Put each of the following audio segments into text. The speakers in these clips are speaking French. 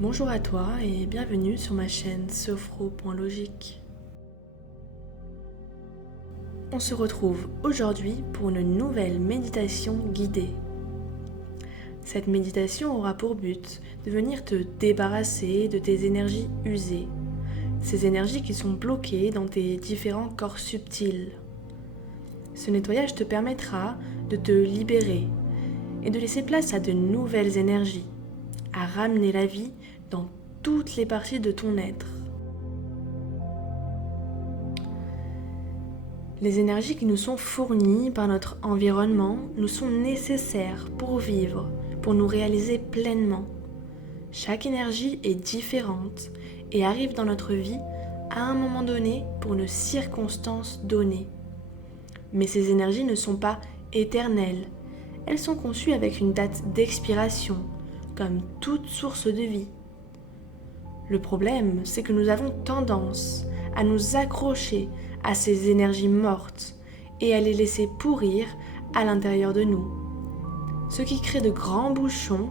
Bonjour à toi et bienvenue sur ma chaîne Sophro.logique. On se retrouve aujourd'hui pour une nouvelle méditation guidée. Cette méditation aura pour but de venir te débarrasser de tes énergies usées, ces énergies qui sont bloquées dans tes différents corps subtils. Ce nettoyage te permettra de te libérer et de laisser place à de nouvelles énergies, à ramener la vie dans toutes les parties de ton être. Les énergies qui nous sont fournies par notre environnement nous sont nécessaires pour vivre, pour nous réaliser pleinement. Chaque énergie est différente et arrive dans notre vie à un moment donné pour une circonstance donnée. Mais ces énergies ne sont pas éternelles, elles sont conçues avec une date d'expiration, comme toute source de vie. Le problème, c'est que nous avons tendance à nous accrocher à ces énergies mortes et à les laisser pourrir à l'intérieur de nous, ce qui crée de grands bouchons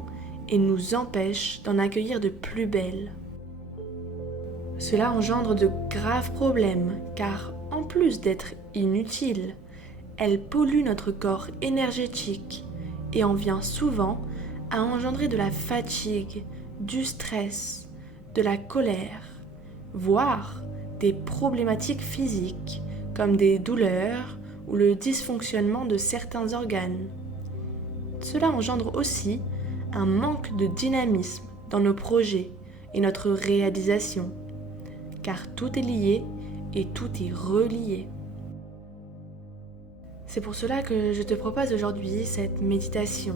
et nous empêche d'en accueillir de plus belles. Cela engendre de graves problèmes car, en plus d'être inutile, elle pollue notre corps énergétique et en vient souvent à engendrer de la fatigue, du stress, de la colère, voire des problématiques physiques comme des douleurs ou le dysfonctionnement de certains organes. Cela engendre aussi un manque de dynamisme dans nos projets et notre réalisation, car tout est lié et tout est relié. C'est pour cela que je te propose aujourd'hui cette méditation,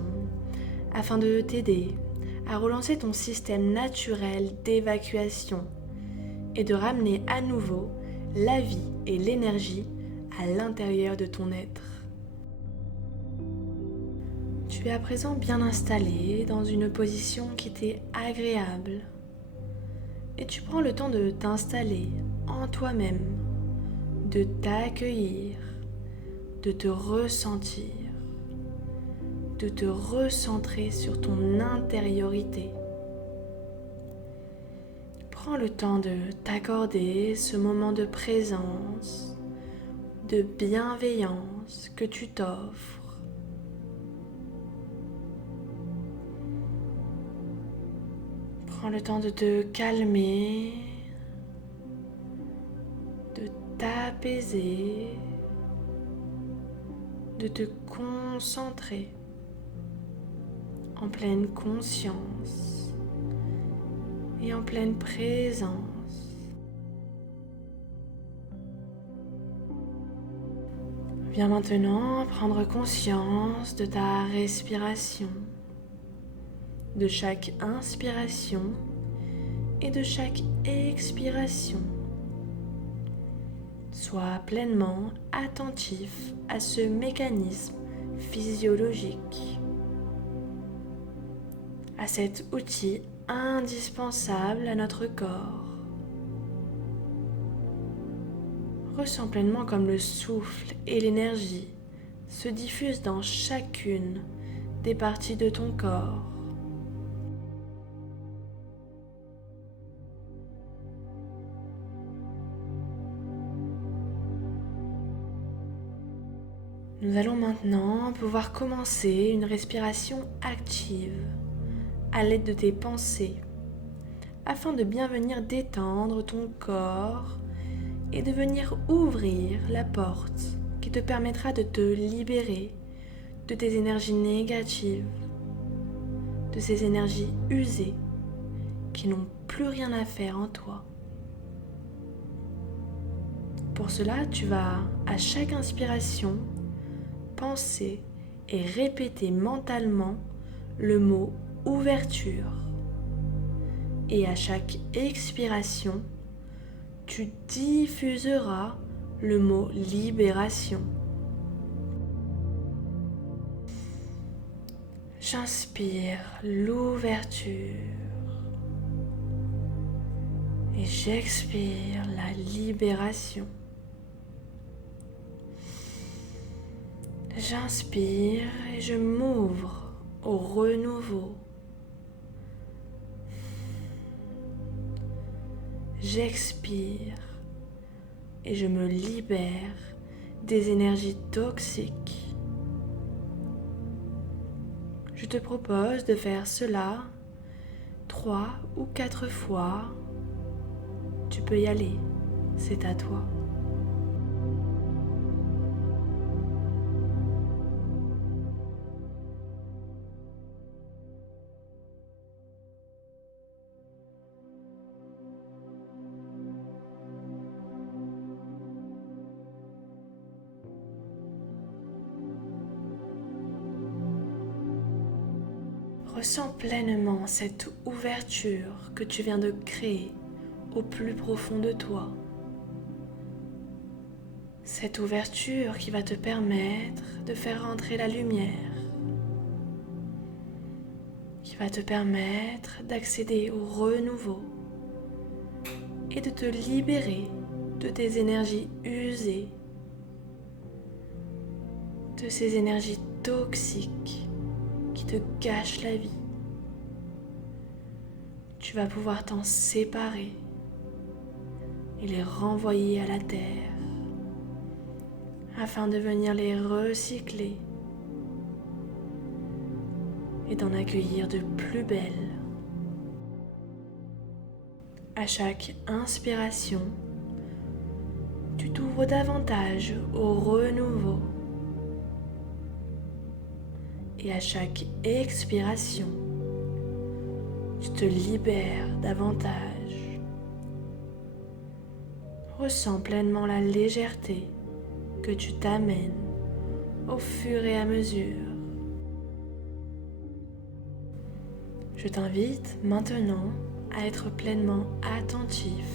afin de t'aider à relancer ton système naturel d'évacuation et de ramener à nouveau la vie et l'énergie à l'intérieur de ton être. Tu es à présent bien installé dans une position qui t'est agréable et tu prends le temps de t'installer en toi-même, de t'accueillir, de te ressentir, de te recentrer sur ton intériorité. Prends le temps de t'accorder ce moment de présence, de bienveillance que tu t'offres. Prends le temps de te calmer, de t'apaiser, de te concentrer en pleine conscience et en pleine présence. Viens maintenant prendre conscience de ta respiration, de chaque inspiration et de chaque expiration. Sois pleinement attentif à ce mécanisme physiologique, à cet outil indispensable à notre corps. Ressens pleinement comme le souffle et l'énergie se diffusent dans chacune des parties de ton corps. Nous allons maintenant pouvoir commencer une respiration active à l'aide de tes pensées, afin de bien venir détendre ton corps et de venir ouvrir la porte qui te permettra de te libérer de tes énergies négatives, de ces énergies usées qui n'ont plus rien à faire en toi. Pour cela, tu vas à chaque inspiration penser et répéter mentalement le mot ouverture. Et à chaque expiration, tu diffuseras le mot libération. J'inspire l'ouverture et j'expire la libération. J'inspire et je m'ouvre au renouveau. j'expire et je me libère des énergies toxiques. Je te propose de faire cela 3 ou 4 fois. Tu peux y aller, c'est à toi. Ressens pleinement cette ouverture que tu viens de créer au plus profond de toi. Cette ouverture qui va te permettre de faire entrer la lumière, qui va te permettre d'accéder au renouveau et de te libérer de tes énergies usées, de ces énergies toxiques qui te gâchent la vie. Tu vas pouvoir t'en séparer et les renvoyer à la terre afin de venir les recycler et d'en accueillir de plus belles. À chaque inspiration, tu t'ouvres davantage au renouveau. Et à chaque expiration, tu te libères davantage. Ressens pleinement la légèreté que tu t'amènes au fur et à mesure. Je t'invite maintenant à être pleinement attentif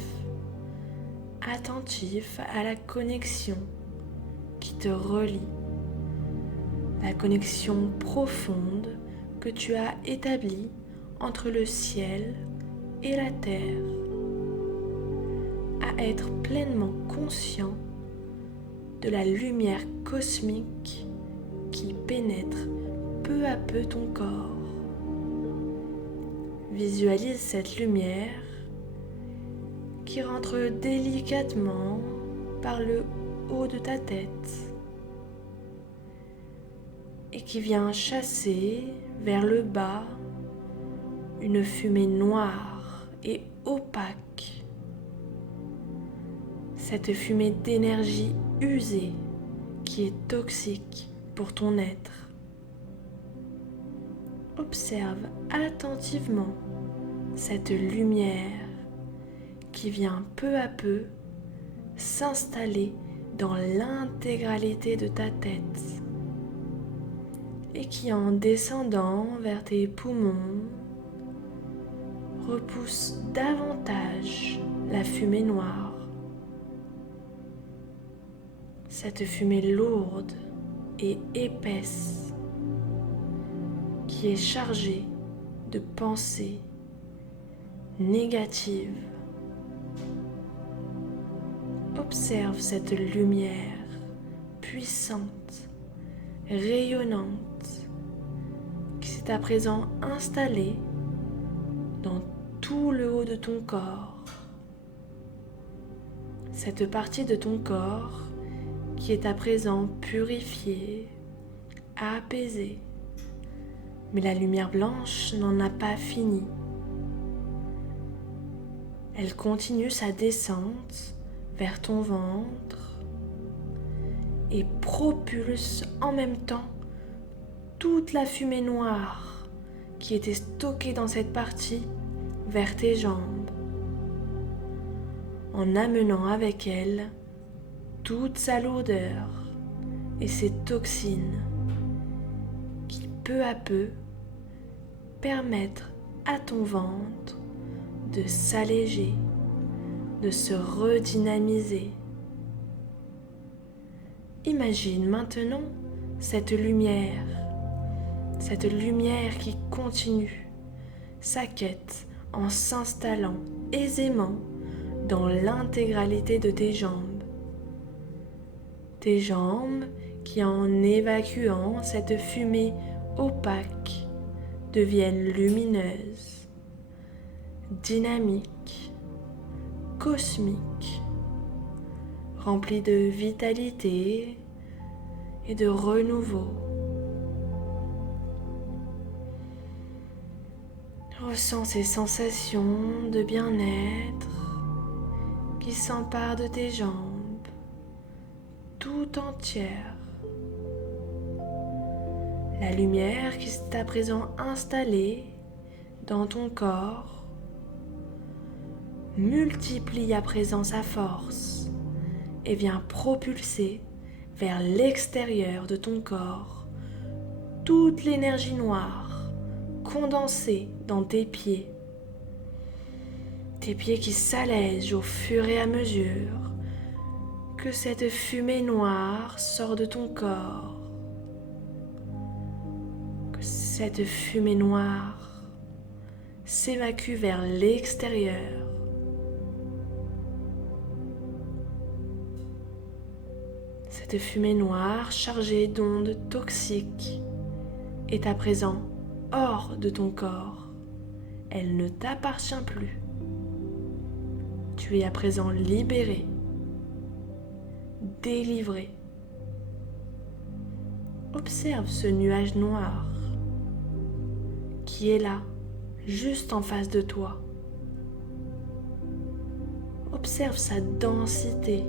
à la connexion qui te relie, la connexion profonde que tu as établie entre le ciel et la terre, à être pleinement conscient de la lumière cosmique qui pénètre peu à peu ton corps. Visualise cette lumière qui rentre délicatement par le haut de ta tête et qui vient chasser vers le bas une fumée noire et opaque. Cette fumée d'énergie usée qui est toxique pour ton être. Observe attentivement cette lumière qui vient peu à peu s'installer dans l'intégralité de ta tête et qui, en descendant vers tes poumons, repousse davantage la fumée noire. Cette fumée lourde et épaisse qui est chargée de pensées négatives. Observe cette lumière puissante, rayonnante, qui s'est à présent installée dans tout le haut de ton corps. Cette partie de ton corps qui est à présent purifiée, apaisée. Mais la lumière blanche n'en a pas fini. Elle continue sa descente vers ton ventre et propulse en même temps toute la fumée noire qui était stockée dans cette partie vers tes jambes, en amenant avec elle toute sa lourdeur et ses toxines qui peu à peu permettent à ton ventre de s'alléger, de se redynamiser. Imagine maintenant cette lumière qui continue sa quête en s'installant aisément dans l'intégralité de tes jambes. Tes jambes qui, en évacuant cette fumée opaque, deviennent lumineuses, dynamiques, cosmique, rempli de vitalité et de renouveau. Ressens ces sensations de bien-être qui s'emparent de tes jambes tout entières. La lumière qui s'est à présent installée dans ton corps multiplie à présent sa force et vient propulser vers l'extérieur de ton corps toute l'énergie noire condensée dans tes pieds qui s'allègent au fur et à mesure que cette fumée noire sort de ton corps, que cette fumée noire s'évacue vers l'extérieur. Cette fumée noire chargée d'ondes toxiques est à présent hors de ton corps. Elle ne t'appartient plus. Tu es à présent libéré, délivré. Observe ce nuage noir qui est là, juste en face de toi. Observe sa densité,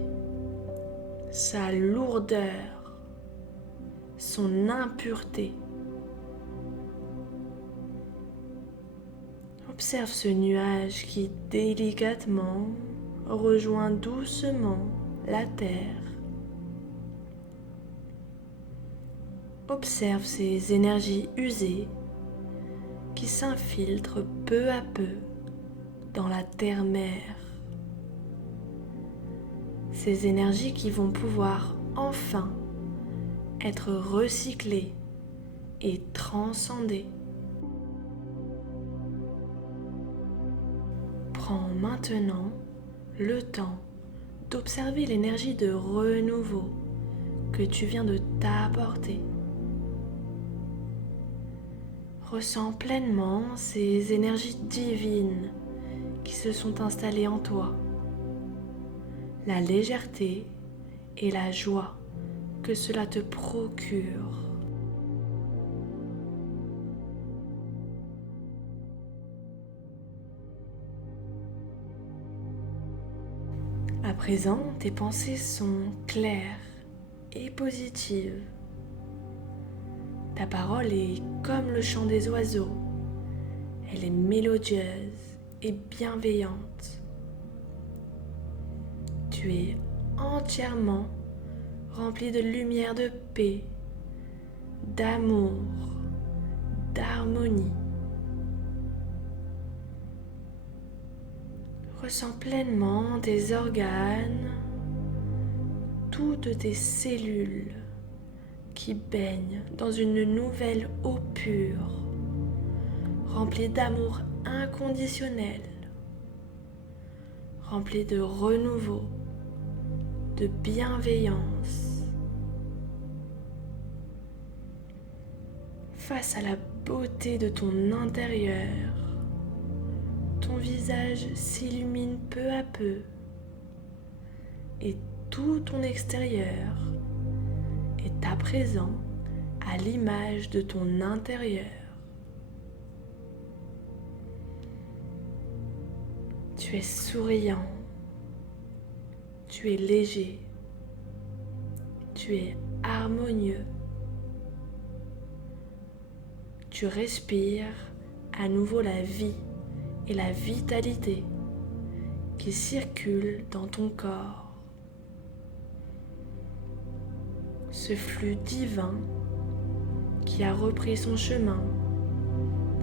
sa lourdeur, son impureté. Observe ce nuage qui délicatement rejoint doucement la terre. Observe ces énergies usées qui s'infiltrent peu à peu dans la terre-mère. Ces énergies qui vont pouvoir enfin être recyclées et transcendées. Prends maintenant le temps d'observer l'énergie de renouveau que tu viens de t'apporter. Ressens pleinement ces énergies divines qui se sont installées en toi, la légèreté et la joie que cela te procure. À présent, tes pensées sont claires et positives. Ta parole est comme le chant des oiseaux. Elle est mélodieuse et bienveillante. Tu es entièrement rempli de lumière, de paix, d'amour, d'harmonie. Ressens pleinement tes organes, toutes tes cellules qui baignent dans une nouvelle eau pure, remplie d'amour inconditionnel, remplie de renouveau, de bienveillance. Face à la beauté de ton intérieur, ton visage s'illumine peu à peu et tout ton extérieur est à présent à l'image de ton intérieur. Tu es souriant, tu es léger, tu es harmonieux. Tu respires à nouveau la vie et la vitalité qui circulent dans ton corps. Ce flux divin qui a repris son chemin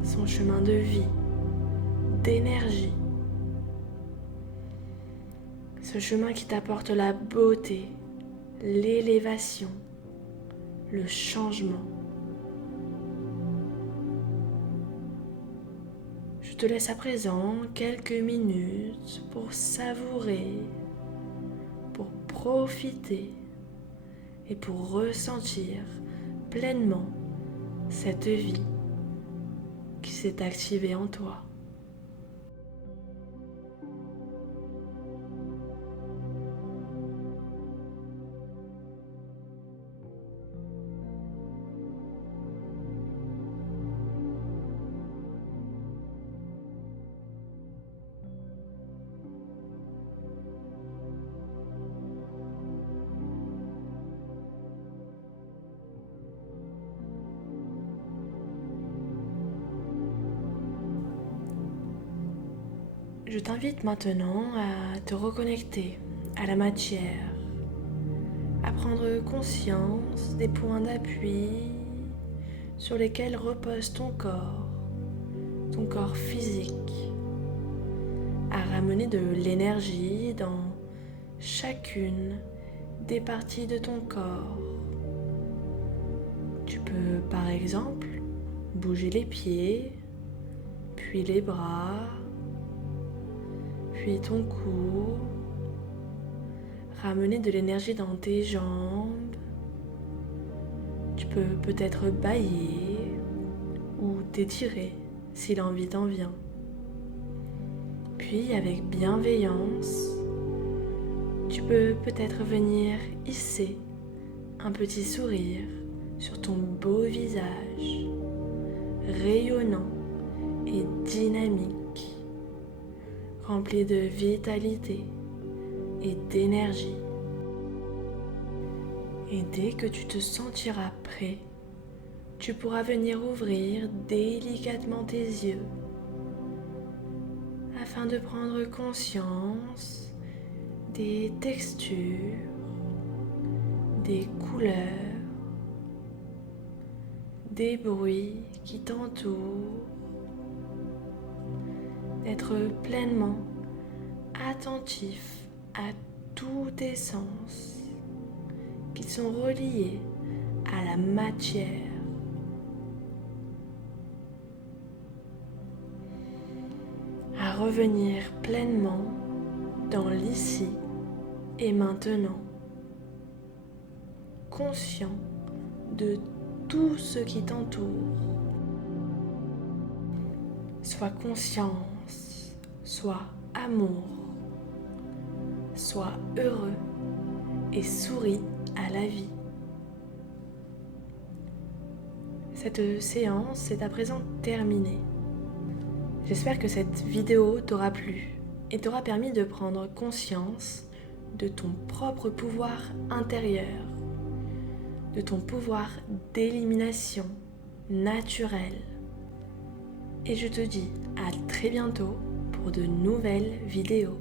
de vie, d'énergie. Ce chemin qui t'apporte la beauté, l'élévation, le changement. Je te laisse à présent quelques minutes pour savourer, pour profiter et pour ressentir pleinement cette vie qui s'est activée en toi. Je t'invite maintenant à te reconnecter à la matière, à prendre conscience des points d'appui sur lesquels repose ton corps physique, à ramener de l'énergie dans chacune des parties de ton corps. Tu peux par exemple bouger les pieds, puis les bras, puis ton cou, ramener de l'énergie dans tes jambes. Tu peux peut-être bâiller ou t'étirer si l'envie t'en vient. Puis avec bienveillance, tu peux peut-être venir hisser un petit sourire sur ton beau visage, rayonnant et dynamique, rempli de vitalité et d'énergie. Et dès que tu te sentiras prêt, tu pourras venir ouvrir délicatement tes yeux afin de prendre conscience des textures, des couleurs, des bruits qui t'entourent, d'être pleinement attentif à tous tes sens qui sont reliés à la matière. À revenir pleinement dans l'ici et maintenant, conscient de tout ce qui t'entoure. Sois conscience, sois amour, sois heureux et souris à la vie. Cette séance est à présent terminée. J'espère que cette vidéo t'aura plu et t'aura permis de prendre conscience de ton propre pouvoir intérieur, de ton pouvoir d'élimination naturelle. Et je te dis à très bientôt pour de nouvelles vidéos.